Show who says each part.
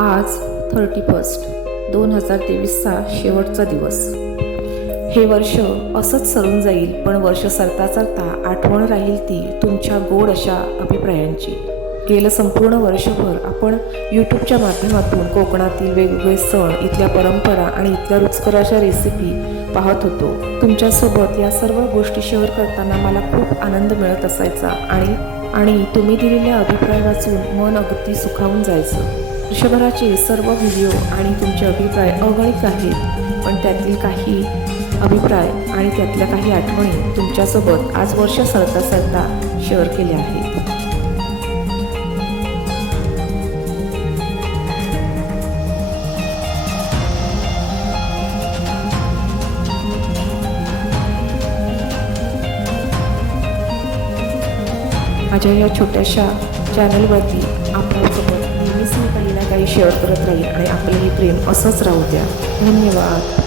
Speaker 1: आज thirty first दोन हजार तेवीसचा शेवटचा दिवस. हे वर्ष असंच सरून जाईल पण वर्ष सरता सरता आठवण राहील ती तुमच्या गोड अशा अभिप्रायांची. गेलं संपूर्ण वर्षभर आपण यूट्यूबच्या माध्यमातून कोकणातील वेगवेगळे सण इथल्या परंपरा आणि इथल्या रुचकर अशा रेसिपी पाहत होतो. तुमच्यासोबत या सर्व गोष्टी शेअर करताना मला खूप आनंद मिळत असायचा आणि आणि तुम्ही दिलेल्या अभिप्राय वाचून मन अगदी सुखावून जायचं. वर्षभराचे सर्व व्हिडिओ आणि तुमचे अभिप्राय अगणित आहेत पण त्यातील काही अभिप्राय आणि त्यातल्या काही आठवणी तुमच्यासोबत आज वर्ष सरता सरता शेअर केल्या आहेत. माझ्या या छोट्याशा चॅनलवरती आपल्यासोबत नेहमी काही शेअर करत राहील आणि आपलंही प्रेम असंच राहू द्या. धन्यवाद.